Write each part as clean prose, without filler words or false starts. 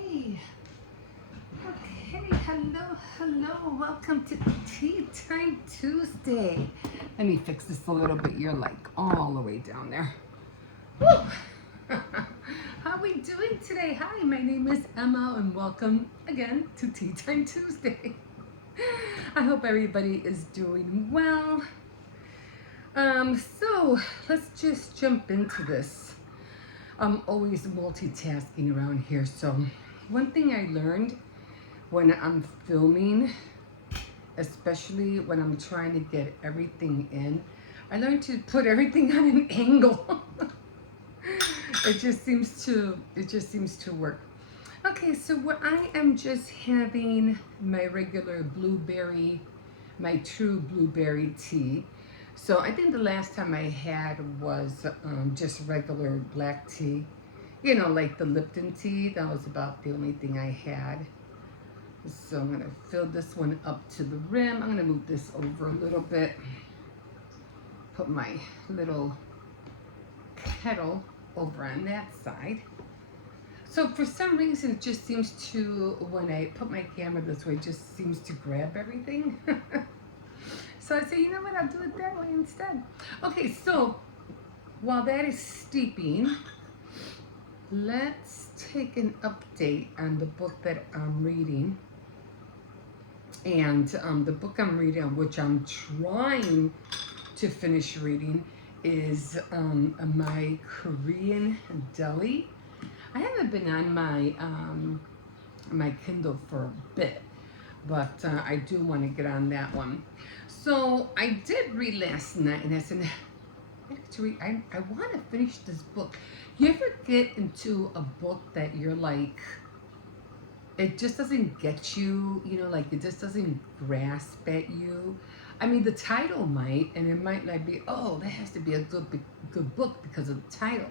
Okay. Okay. Hello. Welcome to Tea Time Tuesday. Let me fix this a little bit. You're like all the way down there. Woo! How are we doing today? Hi, my name is Emma, and welcome again to Tea Time Tuesday. I hope everybody is doing well. So let's just jump into this. I'm always multitasking around here. So one thing I learned when I'm filming, especially when I'm trying to get everything in, I learned to put everything on an angle. it just seems to work. Okay, so I am just having my regular blueberry, my true blueberry tea. So I think the last time I had was just regular black tea. You know, like the Lipton tea. That was about the only thing I had. So I'm going to fill this one up to the rim. I'm going to move this over a little bit. Put my little kettle over on that side. So for some reason, it just seems to, when I put my camera this way, it just seems to grab everything. So I say, you know what, I'll do it that way instead. Okay, so while that is steeping, let's take an update on the book that I'm reading. And the book I'm reading, which I'm trying to finish reading, is my Korean deli. I haven't been on my Kindle for a bit, but I do want to get on that one. So I did read last night, and I said, I want to finish this book. You ever get into a book that you're like, it just doesn't get you, like it just doesn't grasp at you? I mean, the title might, and it might not be, oh, that has to be a good book because of the title.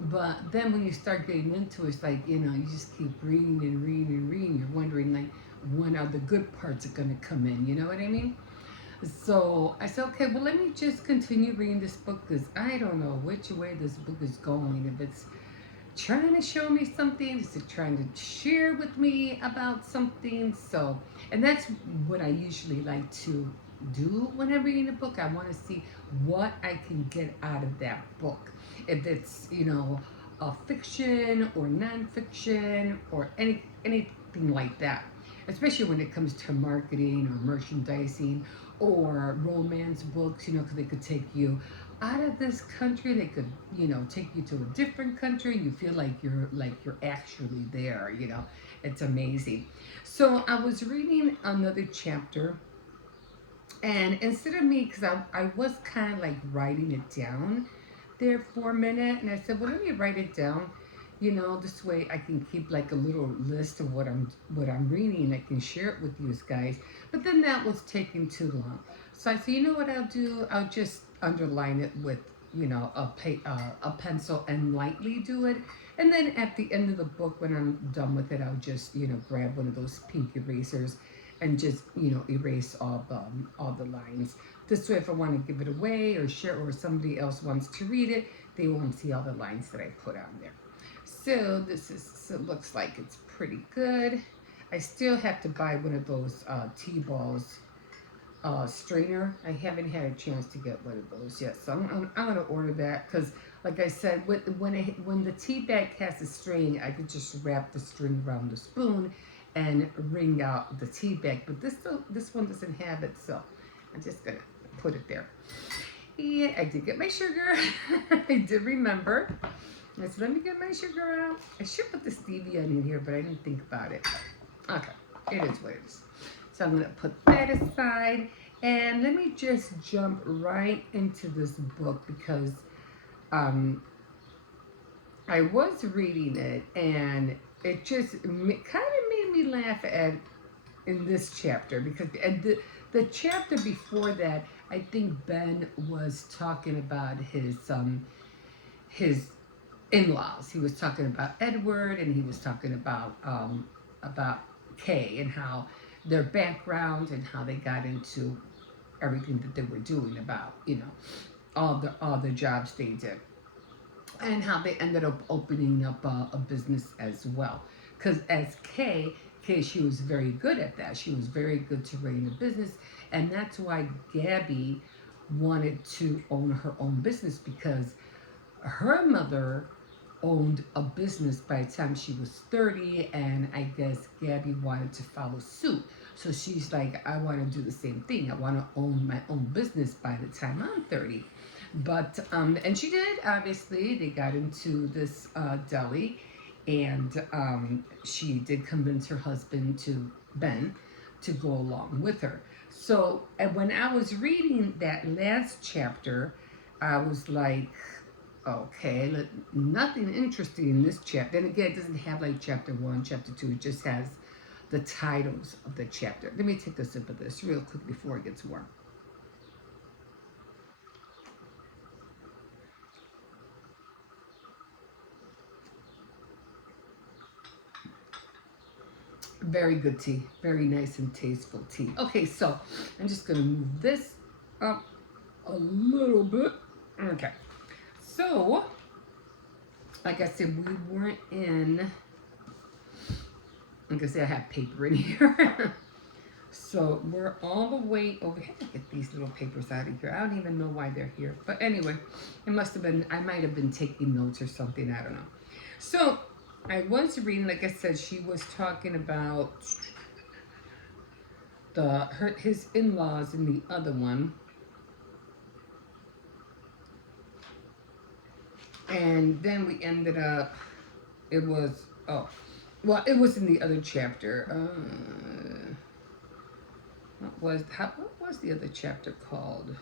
But then when you start getting into it, it's like, you just keep reading and reading and reading. You're wondering, like, when are the good parts are going to come in? You know what I mean? So I said, okay, well, let me just continue reading this book because I don't know which way this book is going. If it's trying to show me something, is it trying to share with me about something? So, and that's what I usually like to do when I'm reading a book. I want to see what I can get out of that book. If it's, a fiction or nonfiction or anything like that. Especially when it comes to marketing or merchandising or romance books, because they could take you out of this country. They could, take you to a different country. You feel like you're actually there. It's amazing. So I was reading another chapter, and instead of me, because I was kind of like writing it down there for a minute, and I said, well, let me write it down. This way I can keep like a little list of what I'm reading. I can share it with you guys. But then that was taking too long. So I said, you know what I'll do? I'll just underline it with a pencil and lightly do it. And then at the end of the book, when I'm done with it, I'll just grab one of those pink erasers and just erase all the lines. This way, if I want to give it away or share, or somebody else wants to read it, they won't see all the lines that I put on there. So it looks like it's pretty good. I still have to buy one of those T-balls strainer. I haven't had a chance to get one of those yet, so I'm gonna order that because, like I said, when the tea bag has a string, I could just wrap the string around the spoon and wring out the tea bag. But this one doesn't have it, so I'm just gonna put it there. Yeah, I did get my sugar. I did remember. I said, let me get my sugar out. I should put the stevia in here, but I didn't think about it. Okay, it is what it is. So I'm going to put that aside. And let me just jump right into this book because I was reading it, and it just kind of made me laugh in this chapter because the chapter before that, I think Ben was talking about his in-laws. He was talking about Edward, and he was talking about Kay and how their background and how they got into everything that they were doing, about all the jobs they did, and how they ended up opening up a business as well. because as Kay, she was very good at that. She was very good to running a business, and that's why Gabby wanted to own her own business because her mother owned a business by the time she was 30, and I guess Gabby wanted to follow suit. So she's like, I want to do the same thing. I want to own my own business by the time I'm 30. But and she did. Obviously, they got into this deli, and she did convince her husband to Ben to go along with her. So and when I was reading that last chapter, I was like, okay, nothing interesting in this chapter. And again, it doesn't have like chapter one, chapter two. It just has the titles of the chapter. Let me take a sip of this real quick before it gets warm. Very good tea. Very nice and tasteful tea. Okay, so I'm just going to move this up a little bit. Okay. So, like I said, we weren't in. Like I said, I have paper in here. So we're all the way over here. I get these little papers out of here. I don't even know why they're here. But anyway, it must have been, I might have been taking notes or something. I don't know. So I was reading, like I said, she was talking about his in-laws in the other one. And then we ended up, it was, oh, well, it was in the other chapter. What was the other chapter called?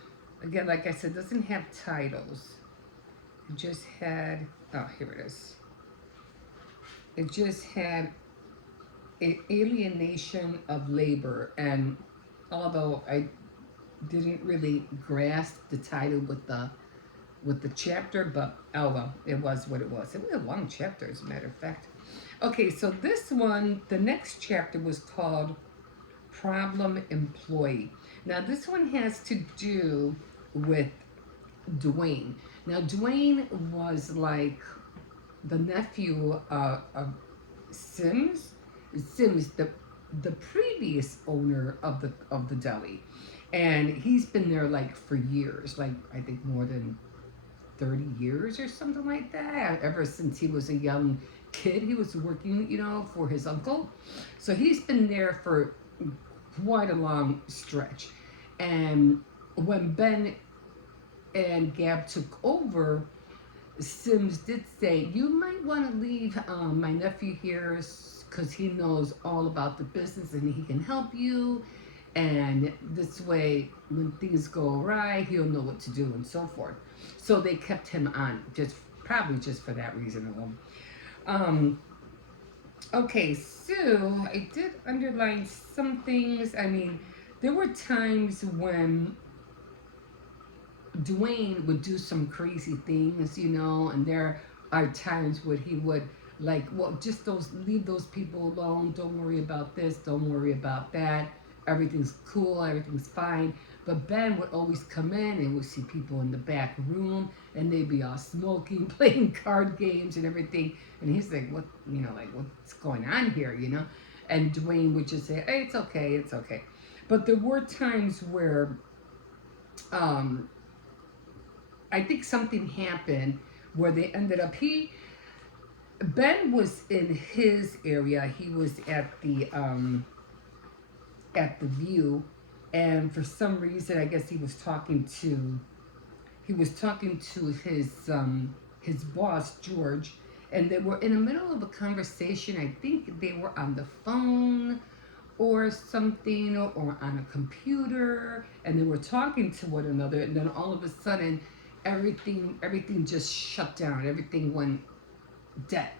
Again, like I said, it doesn't have titles. It just had, oh, here it is. It just had an alienation of labor. And although I didn't really grasp the title with the chapter, but oh well, it was what it was. It was a long chapter, as a matter of fact. Okay, so this one, the next chapter was called Problem Employee. Now this one has to do with Dwayne. Now Dwayne was like the nephew of Sims. Sims, the previous owner of the deli, and he's been there like for years, like I think more than 30 years or something like that. Ever since he was a young kid, he was working, for his uncle. So he's been there for quite a long stretch. And when Ben and Gab took over, Sims did say, you might want to leave my nephew here because he knows all about the business and he can help you. And this way, when things go awry, he'll know what to do and so forth. So they kept him on, probably just for that reason alone. Okay, so I did underline some things. I mean, there were times when Dwayne would do some crazy things, and there are times where he would like, well, just leave those people alone. Don't worry about this. Don't worry about that. Everything's cool. Everything's fine. But Ben would always come in and would see people in the back room, and they'd be all smoking, playing card games and everything. And he's like, what, what's going on here, And Dwayne would just say, hey, it's okay, it's okay. But there were times where, I think something happened where they ended up, Ben was in his area. He was at the View, and for some reason, I guess he was talking to his boss George, and they were in the middle of a conversation. I think they were on the phone or something, or on a computer, and they were talking to one another, and then all of a sudden everything just shut down. Everything went dead.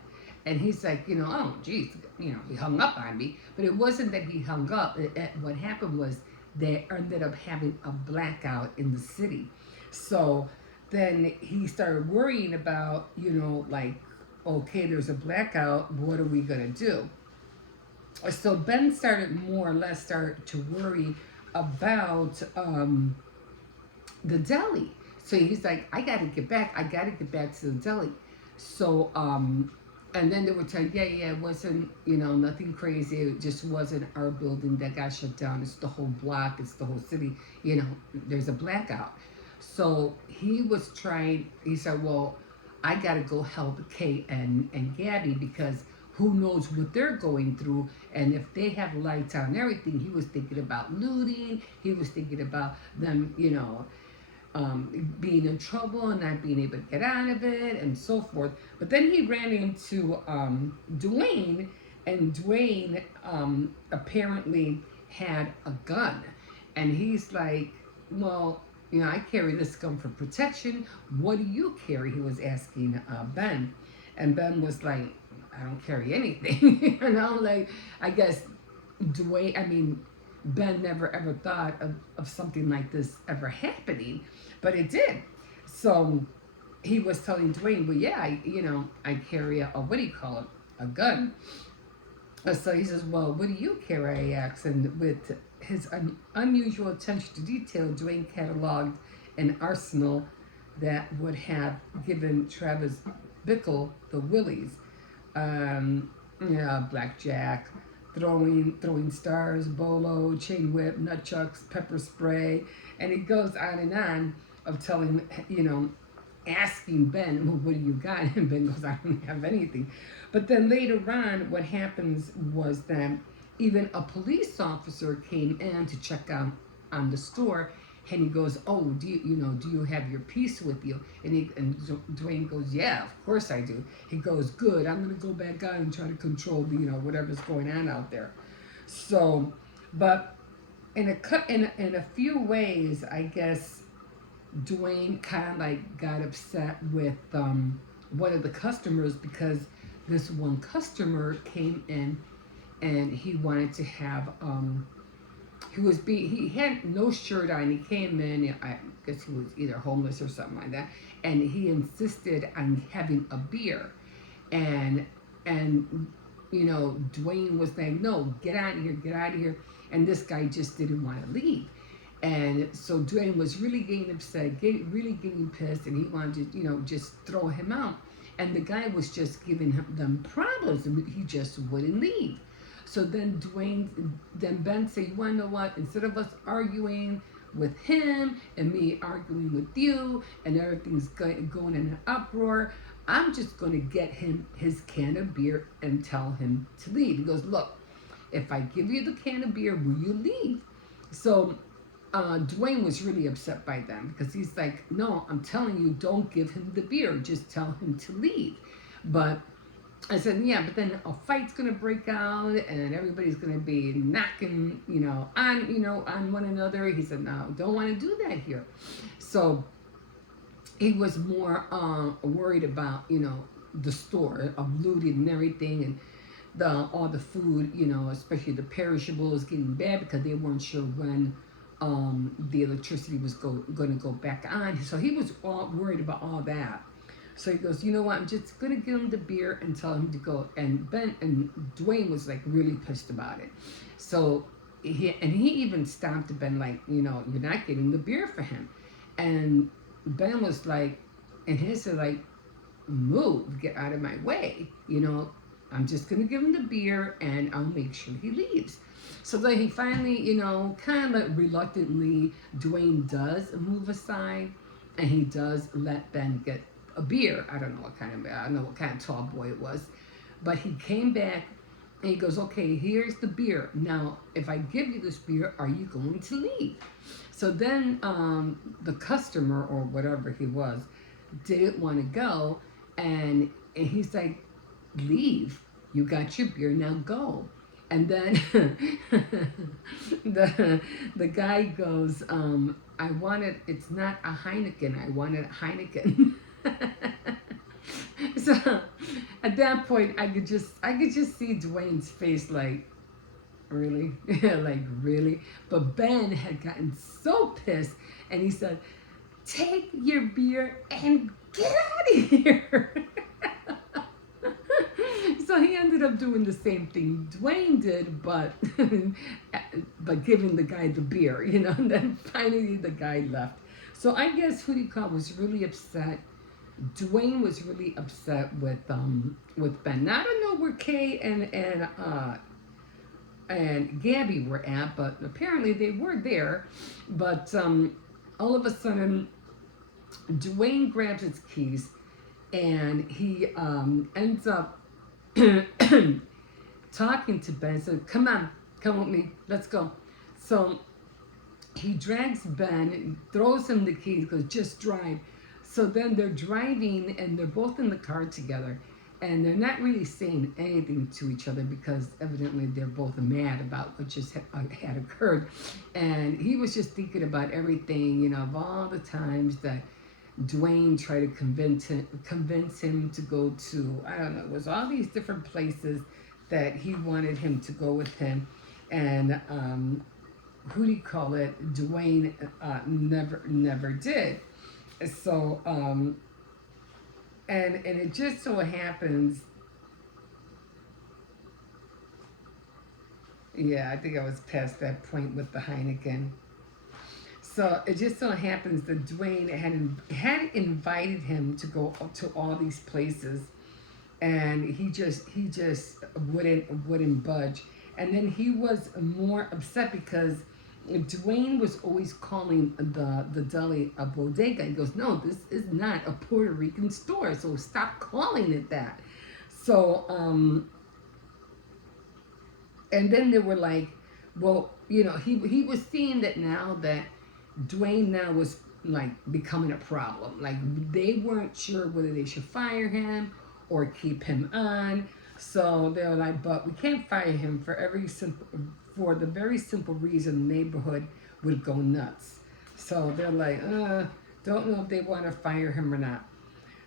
And he's like, oh, geez, he hung up on me. But it wasn't that he hung up. What happened was they ended up having a blackout in the city. So then he started worrying about, like, okay, there's a blackout. What are we going to do? So Ben more or less started to worry about the deli. So he's like, I got to get back to the deli. So And then they would tell you, yeah, it wasn't, nothing crazy. It just wasn't our building that got shut down. It's the whole block. It's the whole city. There's a blackout. So he was trying. He said, well, I got to go help Kate and Gabby because who knows what they're going through. And if they have lights on and everything, he was thinking about looting. He was thinking about them, being in trouble and not being able to get out of it and so forth. But then he ran into Dwayne, and Dwayne apparently had a gun. And he's like, well, I carry this gun for protection. What do you carry? He was asking Ben. And Ben was like, I don't carry anything. And I'm like, I guess Ben never ever thought of something like this ever happening, but it did. So he was telling Dwayne, well, yeah, I carry a what do you call it? A gun. So he says, well, what do you carry? I asked. And with his unusual attention to detail, Dwayne cataloged an arsenal that would have given Travis Bickle the willies. Blackjack, throwing stars, bolo, chain whip, nunchucks, pepper spray, and it goes on and on of telling, asking Ben, well, what do you got? And Ben goes, I don't have anything. But then later on, what happens was that even a police officer came in to check out on the store, and he goes, oh, do you have your piece with you? And Dwayne goes, yeah, of course I do. He goes, good, I'm going to go back out and try to control whatever's going on out there. So, but in a few ways, I guess Dwayne kind of like got upset with one of the customers because this one customer came in and he wanted to have he had no shirt on. He came in, I guess he was either homeless or something like that, and he insisted on having a beer. And Dwayne was like, no, get out of here. And this guy just didn't want to leave. And so Dwayne was really getting upset, really getting pissed, and he wanted to, just throw him out. And the guy was just giving them problems, and he just wouldn't leave. So then Ben said, you want to know what? Instead of us arguing with him and me arguing with you and everything's going in an uproar, I'm just going to get him his can of beer and tell him to leave. He goes, look, if I give you the can of beer, will you leave? So Dwayne was really upset by them because he's like, no, I'm telling you, don't give him the beer. Just tell him to leave. But I said, yeah, but then a fight's gonna break out and everybody's gonna be knocking, on one another. He said, no, don't want to do that here. So he was more worried about, the store of looting and everything, and all the food, especially the perishables getting bad because they weren't sure when the electricity was going to go back on. So he was all worried about all that. So he goes, you know what, I'm just going to give him the beer and tell him to go. And Dwayne was like really pissed about it. So he even stopped Ben like, you're not getting the beer for him. And Ben was like, and he said like, move, get out of my way. I'm just going to give him the beer and I'll make sure he leaves. So then he finally, kind of like reluctantly, Dwayne does move aside and he does let Ben get a beer. I don't know what kind of tall boy it was, but he came back and he goes, okay, here's the beer. Now, if I give you this beer, are you going to leave? So then the customer or whatever he was didn't want to go, and he's like, leave. You got your beer, now go. And then the guy goes, it's not a Heineken, I wanted a Heineken. So at that point, I could just see Dwayne's face, like, really, like really. But Ben had gotten so pissed, and he said, "Take your beer and get out of here." So he ended up doing the same thing Dwayne did, but giving the guy the beer, And then finally the guy left. So I guess Hootie Cobb was really upset Dwayne was really upset with Ben. Now I don't know where Kay and Gabby were at, but apparently they were there. But all of a sudden, Dwayne grabs his keys and he ends up talking to Ben. Said, "Come on, come with me, let's go." So he drags Ben, throws him the keys, goes, "Just drive." So then they're driving and they're both in the car together. And they're not really saying anything to each other because evidently they're both mad about what just had occurred. And he was just thinking about everything, of all the times that Dwayne tried to convince him to go to, I don't know, it was all these different places that he wanted him to go with him. And who do you call it? Dwayne never did. So and it just so happens, yeah, I think I was past that point with the Heineken. So it just so happens that Dwayne had invited him to go to all these places, and he just wouldn't budge. And then he was more upset because Dwayne was always calling the deli a bodega. He goes, "No, this is not a Puerto Rican store, so stop calling it that." So and then they were like, well, he was seeing that now that Dwayne now was like becoming a problem. Like they weren't sure whether they should fire him or keep him on. So they were like, but we can't fire him for the very simple reason the neighborhood would go nuts. So they're like, don't know if they want to fire him or not.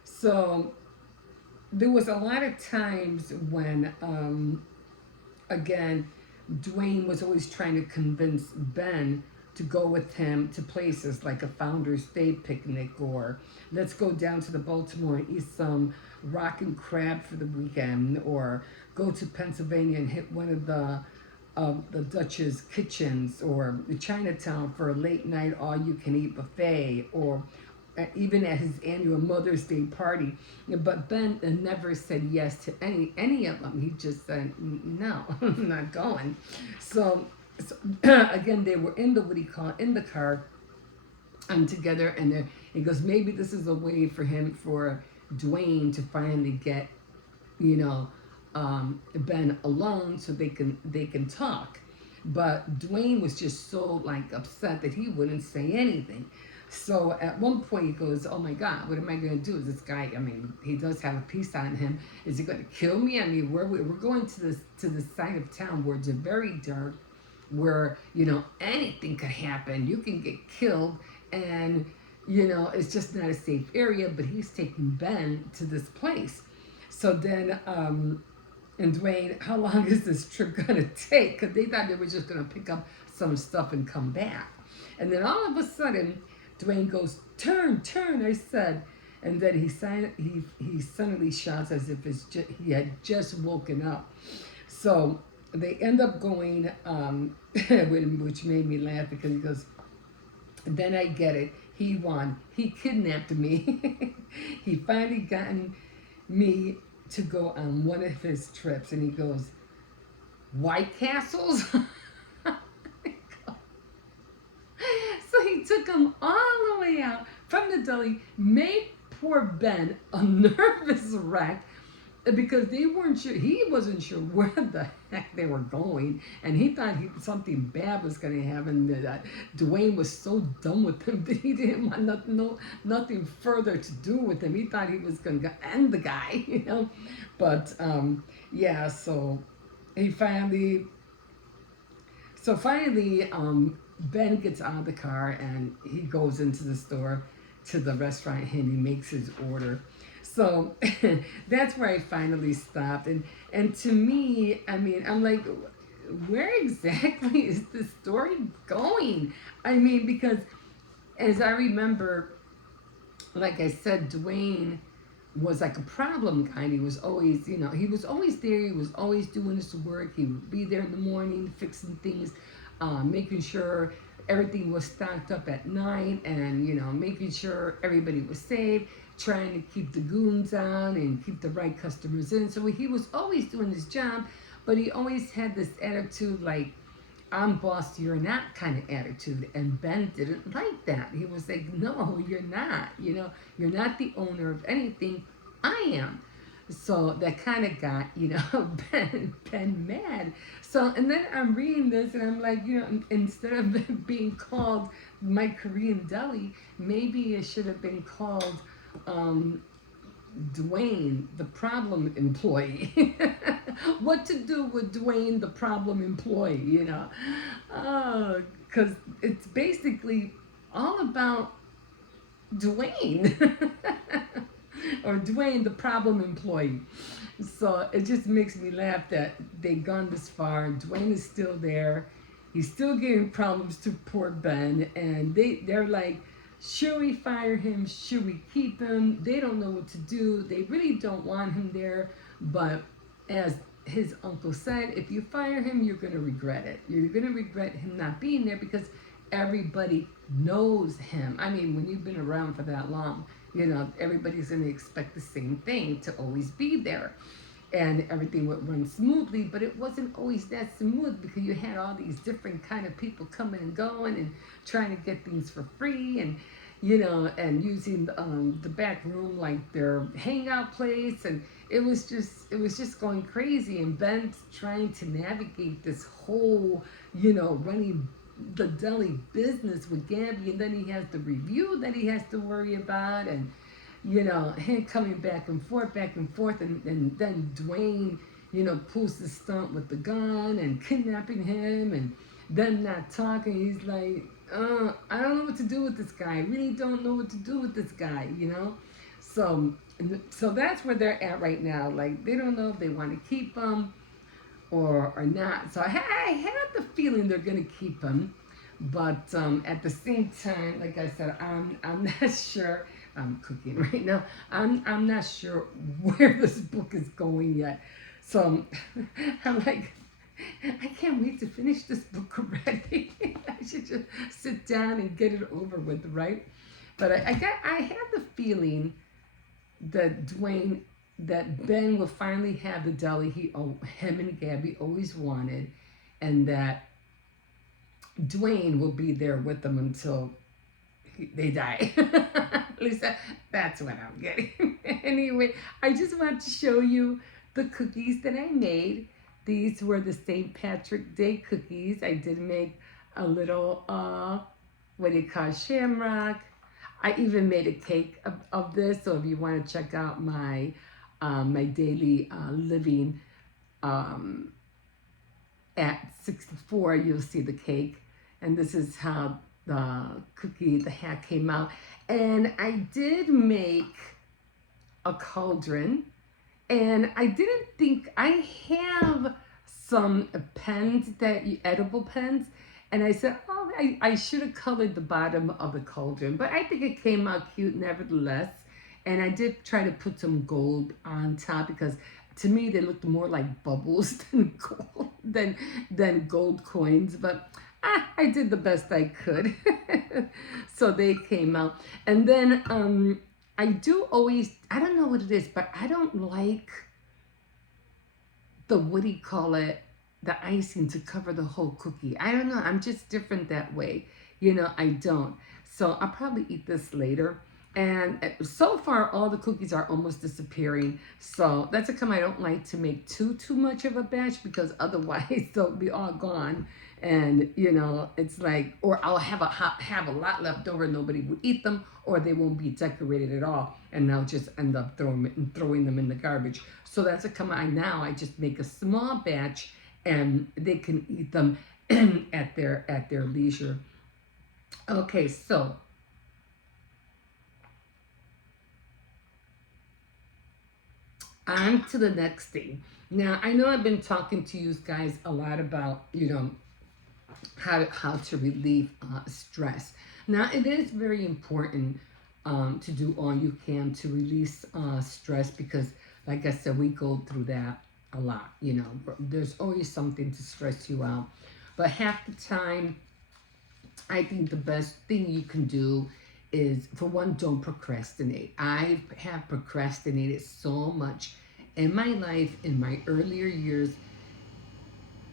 So there was a lot of times when again, Dwayne was always trying to convince Ben to go with him to places like a Founders Day picnic, or let's go down to the Baltimore and eat some rock and crab for the weekend, or go to Pennsylvania and hit one of the Dutch's kitchens, or Chinatown for a late night all you can eat buffet, or even at his annual Mother's Day party. But Ben never said yes to any of them. He just said, "No, I'm not going." So again, they were in the car together, and he goes, maybe this is a way for Dwayne to finally get, you know, Ben alone so they can talk. But Dwayne was just so like upset that he wouldn't say anything. So at one point he goes, "Oh my God, what am I going to do? This guy, I mean, he does have a piece on him. Is he going to kill me? I mean, we're going to this side of town where it's very dark, where anything could happen. You can get killed, and it's just not a safe area." But he's taking Ben to this place. So then, and Dwayne, how long is this trip gonna take? Because they thought they were just gonna pick up some stuff and come back. And then all of a sudden, Dwayne goes, "Turn, turn!" I said, and then he suddenly shouts as if he had just woken up. So they end up going, which made me laugh because he goes, "Then I get it. He won. He kidnapped me. He finally gotten me to go on one of his trips." And he goes, "White Castles?" So he took him all the way out from the deli, made poor Ben a nervous wreck because they weren't sure. He wasn't sure where the heck they were going, and he thought something bad was going to happen. That Dwayne was so done with him that he didn't want nothing further to do with him. He thought he was going to end the guy, But yeah, so he finally. So finally, Ben gets out of the car and he goes into the store, to the restaurant, and he makes his order. So that's where I finally stopped. And to me, I mean, I'm like, where exactly is the story going? I mean, because as I remember, like I said, Dwayne was like a problem kind. He was always, he was always there. He was always doing his work. He would be there in the morning, fixing things, making sure, everything was stocked up at night, and making sure everybody was safe, trying to keep the goons out and keep the right customers in. So he was always doing his job, but he always had this attitude like, I'm boss, you're not kind of attitude. And Ben didn't like that. He was like, no, you're not. You're not the owner of anything. I am. So that kind of got, Ben mad. So, and then I'm reading this and I'm like, instead of being called My Korean Deli, maybe it should have been called Dwayne, the problem employee. What to do with Dwayne, the problem employee, because it's basically all about Dwayne. Or Dwayne, the problem employee. So it just makes me laugh that they've gone this far. Dwayne is still there. He's still giving problems to poor Ben. And they're like, should we fire him? Should we keep him? They don't know what to do. They really don't want him there. But as his uncle said, if you fire him, you're going to regret it. You're going to regret him not being there because everybody knows him. I mean, when you've been around for that long, everybody's going to expect the same thing, to always be there. And everything would run smoothly, but it wasn't always that smooth because you had all these different kind of people coming and going and trying to get things for free, and and using the back room like their hangout place, and it was just going crazy. And Ben's trying to navigate this whole running the deli business with Gabby, and then he has the review that he has to worry about, and him coming back and forth, and then Dwayne, pulls the stunt with the gun and kidnapping him, and then not talking. He's like, I don't know what to do with this guy. I really don't know what to do with this guy, So that's where they're at right now. Like, they don't know if they want to keep him or not. So I had the feeling they're gonna keep him, but at the same time, like I said, I'm not sure. I'm cooking right now. I'm not sure where this book is going yet. So I'm like, I can't wait to finish this book already. I should just sit down and get it over with, right? But I have the feeling that that Ben will finally have the deli him and Gabby always wanted, and that Dwayne will be there with them until they die. At least that's what I'm getting. Anyway, I just want to show you the cookies that I made. These were the St. Patrick Day cookies. I did make a little, what do you call it, shamrock. I even made a cake of this, so if you want to check out my my daily living at 64, you'll see the cake. And this is how the hat came out. And I did make a cauldron, and I didn't think, I have some pens, edible pens, and I said, oh, I should have colored the bottom of the cauldron, but I think it came out cute nevertheless. And I did try to put some gold on top because to me they looked more like bubbles than gold coins, but I did the best I could. So they came out. And then I do always, I don't know what it is, but I don't like the, what do you call it, the icing to cover the whole cookie. I don't know, I'm just different that way. I don't. So I'll probably eat this later. And so far, all the cookies are almost disappearing. So that's a come I don't like to make too much of a batch, because otherwise they'll be all gone. And it's like, or I'll have a lot left over, nobody will eat them, or they won't be decorated at all, and I'll just end up throwing them in the garbage. So that's a come I just make a small batch, and they can eat them at their leisure. Okay, so on to the next thing. Now, I know I've been talking to you guys a lot about, how to relieve stress. Now, it is very important to do all you can to release stress, because, like I said, we go through that a lot. There's always something to stress you out. But half the time, I think the best thing you can do is, for one, don't procrastinate. I have procrastinated so much in my life in my earlier years,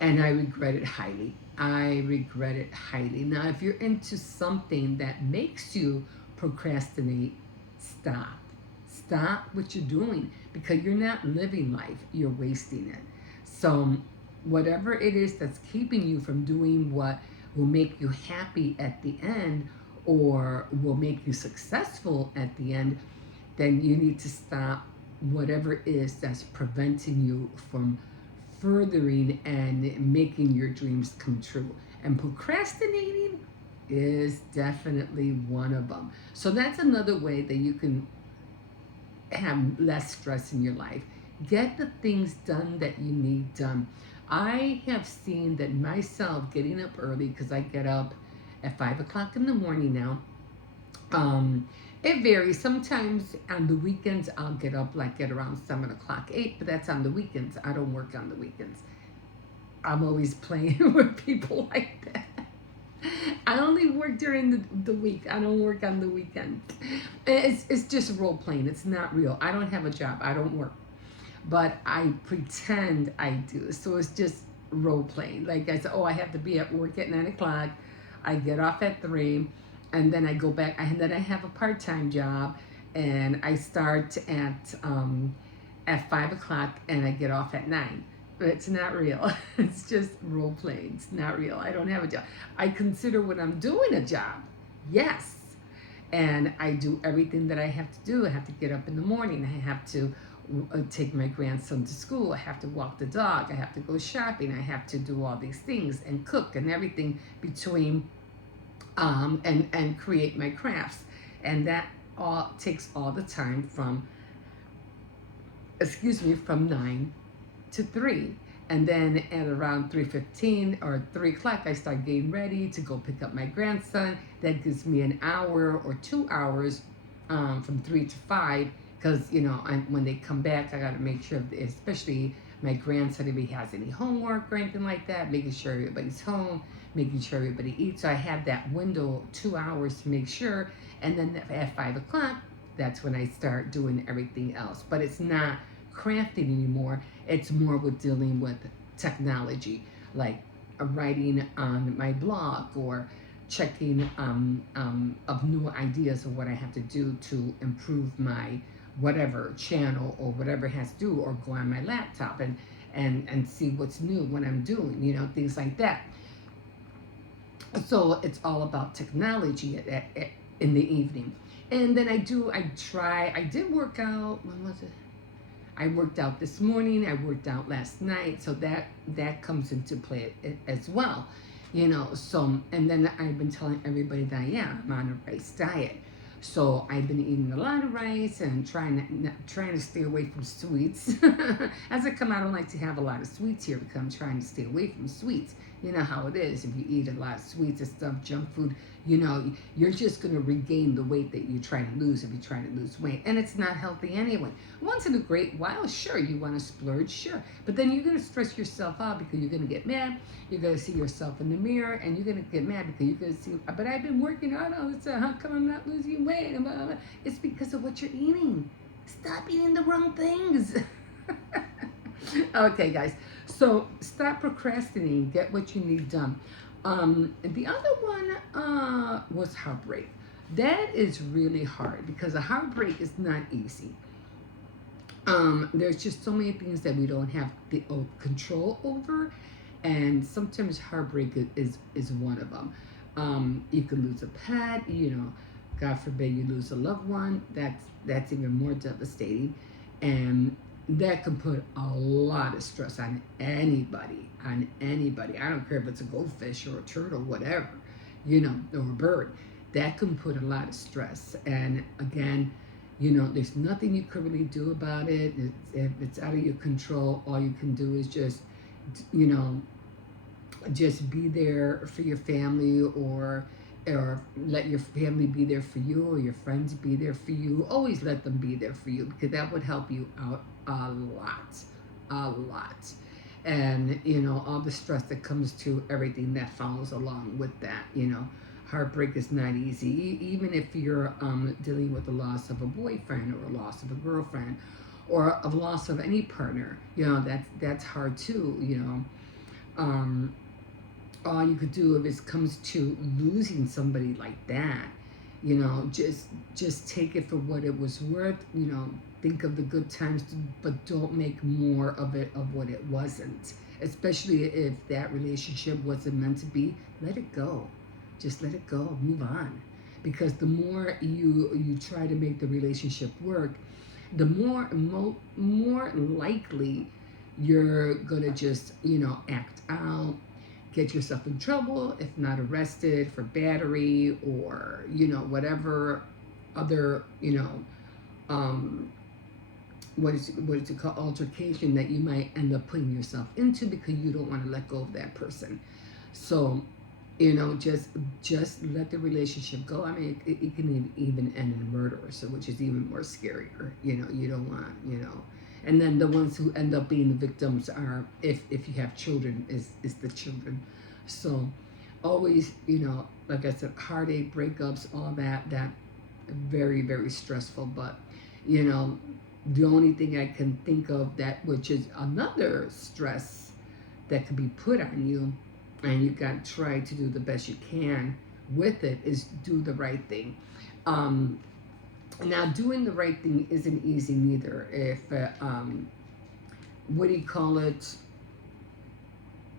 and I regret it highly. I regret it highly. Now, if you're into something that makes you procrastinate, stop. Stop what you're doing, because you're not living life, you're wasting it. So, whatever it is that's keeping you from doing what will make you happy at the end or will make you successful at the end, then you need to stop whatever it is that's preventing you from furthering and making your dreams come true. And procrastinating is definitely one of them. So that's another way that you can have less stress in your life. Get the things done that you need done. I have seen that myself getting up early, because I get up at 5 o'clock in the morning now. Um, it varies. Sometimes on the weekends I'll get up like at around 7 o'clock, 8, but that's on the weekends. I don't work on the weekends. I'm always playing with people like that. I only work during the week. I don't work on the weekend. It's just role playing. It's not real. I don't have a job. I don't work. But I pretend I do. So it's just role playing. Like I said, oh, I have to be at work at 9 o'clock. I get off at 3, and then I go back. And then I have a part-time job, and I start at 5 o'clock, and I get off at 9. But it's not real. It's just role playing. It's not real. I don't have a job. I consider when I'm doing a job, yes. And I do everything that I have to do. I have to get up in the morning. I have to take my grandson to school. I have to walk the dog. I have to go shopping. I have to do all these things and cook and everything between and create my crafts. And that all takes all the time from, from 9 to 3. And then at around 3:15 or 3 o'clock, I start getting ready to go pick up my grandson. That gives me an hour or 2 hours from 3 to 5, because, when they come back, I got to make sure, especially my grandson, if he has any homework or anything like that, making sure everybody's home, making sure everybody eats. So I have that window, 2 hours to make sure. And then at 5 o'clock, that's when I start doing everything else. But it's not crafting anymore. It's more with dealing with technology, like writing on my blog or checking of new ideas of what I have to do to improve my whatever channel or whatever it has to do, or go on my laptop and see what's new, what I'm doing, things like that. So it's all about technology in the evening. And then I did work out. When was it? I worked out this morning. I worked out last night. So that comes into play as well, So, and then I've been telling everybody that, yeah, I'm on a rice diet. So I've been eating a lot of rice and trying to stay away from sweets. As I come out, I don't like to have a lot of sweets here, because I'm trying to stay away from sweets. You know how it is. If you eat a lot of sweets and stuff, junk food, you're just going to regain the weight that you're trying to lose if you're trying to lose weight. And it's not healthy anyway. Once in a great while, sure, you want to splurge, sure. But then you're going to stress yourself out, because you're going to get mad. You're going to see yourself in the mirror, and you're going to get mad because you're going to see, but I've been working out all this time. How come I'm not losing weight? It's because of what you're eating. Stop eating the wrong things. Okay, guys. So stop procrastinating. Get what you need done. The other one was heartbreak. That is really hard, because a heartbreak is not easy. There's just so many things that we don't have the control over, and sometimes heartbreak is one of them. You could lose a pet, God forbid you lose a loved one. That's even more devastating, and that can put a lot of stress on anybody. I don't care if it's a goldfish or a turtle, whatever, or a bird. That can put a lot of stress. And again, there's nothing you can really do about it. If it's out of your control, all you can do is just be there for your family, or let your family be there for you, or your friends be there for you. Always let them be there for you, because that would help you out a lot. And all the stress that comes to everything that follows along with that. heartbreak is not easy. Even if you're dealing with the loss of a boyfriend or a loss of a girlfriend or a loss of any partner, that's hard too. All you could do if it comes to losing somebody like that, just take it for what it was worth. Think of the good times, but don't make more of it of what it wasn't. Especially if that relationship wasn't meant to be, let it go. Just let it go. Move on. Because the more you try to make the relationship work, the more likely you're gonna just act out, get yourself in trouble, if not arrested for battery or whatever other what is it called, altercation that you might end up putting yourself into because you don't want to let go of that person. So just let the relationship go. I mean, it can even end in murder, so which is even more scarier. You don't want and then the ones who end up being the victims are, if you have children, is the children. So always, like I said, heartache, breakups, all that very, very stressful. But the only thing I can think of that, which is another stress that could be put on you, and you got to try to do the best you can with it, is do the right thing. Now, doing the right thing isn't easy neither. If what do you call it?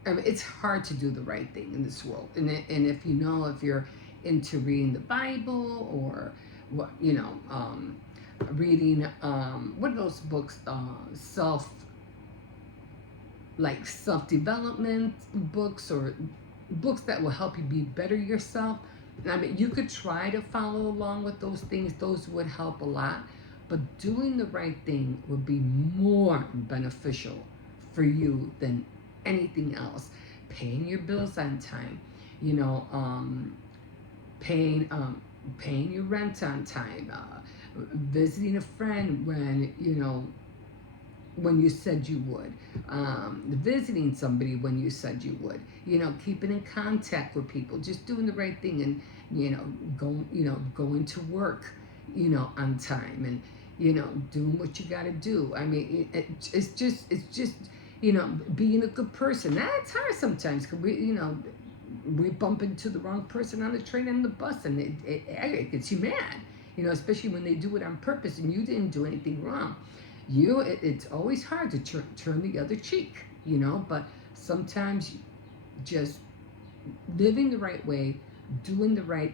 I mean, it's hard to do the right thing in this world. And if if you're into reading the Bible or what, reading what are those books? Self-development books, or books that will help you be better yourself. I mean, you could try to follow along with those things. Those would help a lot. But doing the right thing would be more beneficial for you than anything else. Paying your bills on time, paying your rent on time, visiting a friend when you said you would, visiting somebody when you said you would, keeping in contact with people, just doing the right thing, and going to work, on time, and doing what you got to do. I mean, it's just being a good person. That's hard sometimes, because we bump into the wrong person on the train and the bus, and it gets you mad, especially when they do it on purpose and you didn't do anything wrong. It's always hard to turn the other cheek, but sometimes just living the right way, doing the right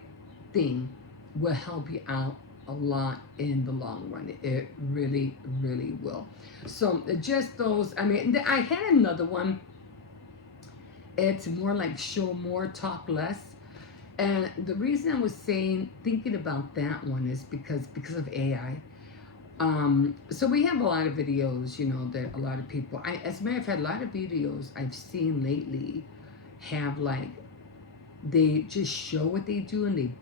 thing will help you out a lot in the long run. It really, really will. So just those, I mean, I had another one. It's more like show more, talk less. And the reason I was thinking about that one is because of AI. So we have a lot of videos, that a lot of people, as a matter of fact, a lot of videos I've seen lately have they just show what they do, and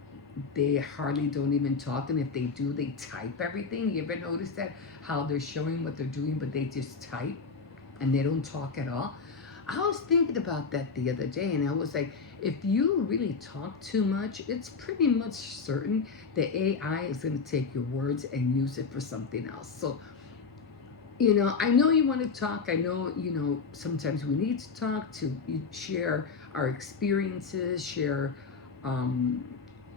they hardly don't even talk. And if they do, they type everything. You ever notice that? How they're showing what they're doing, but they just type and they don't talk at all. I was thinking about that the other day, and I was like, if you really talk too much, it's pretty much certain the AI is going to take your words and use it for something else. So, I know you want to talk. I know, sometimes we need to talk to share our experiences, share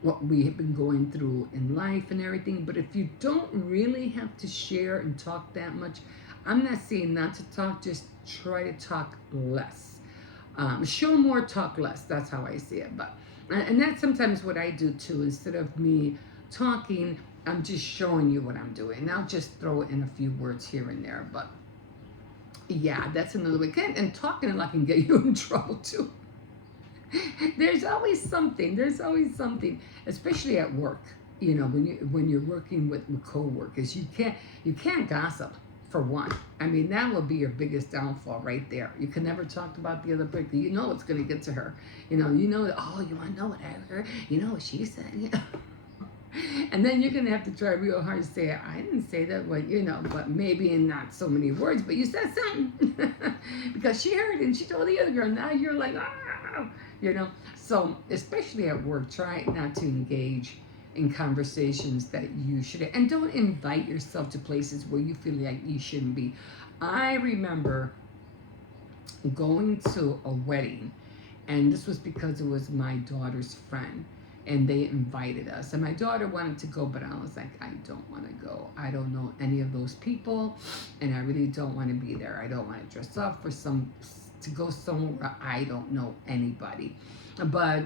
what we have been going through in life and everything. But if you don't really have to share and talk that much, I'm not saying not to talk, just try to talk less. Show more, talk less. That's how I see it. And that's sometimes what I do too. Instead of me talking, I'm just showing you what I'm doing. And I'll just throw in a few words here and there. But yeah, that's another way. And talking a lot can get you in trouble too. There's always something, especially at work. When you're working with co-workers, you can't gossip. For one, I mean, that will be your biggest downfall right there. You can never talk about the other person. It's going to get to her. Oh, you want to know what I heard? What she said? And then you're going to have to try real hard to say, I didn't say that, but maybe in not so many words, but you said something. Because she heard and she told the other girl. Now you're like, you know. So especially at work, try not to engage in conversations that you should, and don't invite yourself to places where you feel like you shouldn't be. I remember going to a wedding, and this was because it was my daughter's friend, and they invited us, and my daughter wanted to go, but I was like, I don't want to go. I don't know any of those people, and I really don't want to be there. I don't want to dress up for to go somewhere where I don't know anybody. But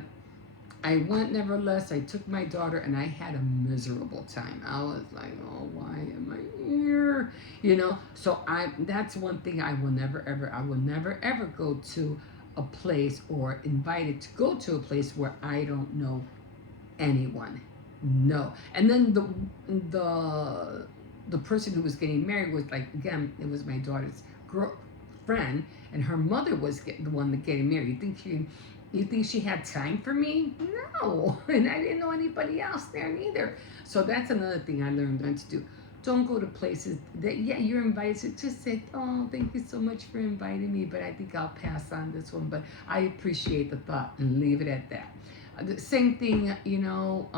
I went nevertheless. I took my daughter, and I had a miserable time. I was like, oh, why am I here? You know, so that's one thing I will never ever go to a place or invited to go to a place where I don't know anyone. No. And then the person who was getting married was like, again, it was my daughter's friend, and her mother was the one that getting married. You think she had time for me? No. And I didn't know anybody else there neither. So that's another thing I learned to do. Don't go to places that, yeah, you're invited. Just say, oh, thank you so much for inviting me, but I think I'll pass on this one. But I appreciate the thought, and leave it at that. The same thing, you know,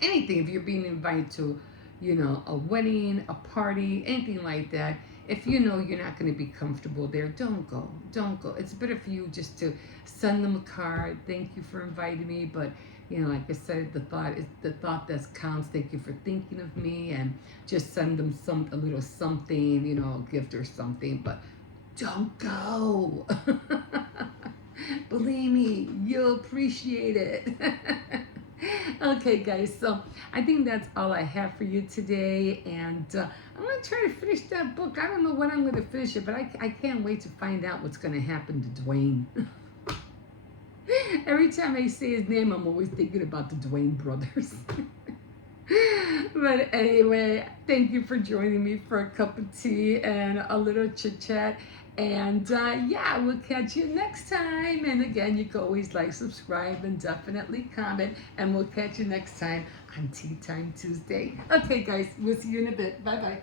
anything, if you're being invited to, you know, a wedding, a party, anything like that, if you know you're not going to be comfortable there, don't go. Don't go. It's better for you just to send them a card. Thank you for inviting me, but you know, like I said, the thought is the thought that counts. Thank you for thinking of me, and just send them a little something, you know, a gift or something. But don't go. Believe me, you'll appreciate it. Okay, guys, so I think that's all I have for you today, and I'm going to try to finish that book. I don't know when I'm going to finish it, but I can't wait to find out what's going to happen to Dwayne. Every time I say his name, I'm always thinking about the Dwayne brothers. But anyway, thank you for joining me for a cup of tea and a little chit chat. And yeah, we'll catch you next time. And again, you can always like, subscribe, and definitely comment. And we'll catch you next time on Tea Time Tuesday. Okay, guys, we'll see you in a bit. Bye-bye.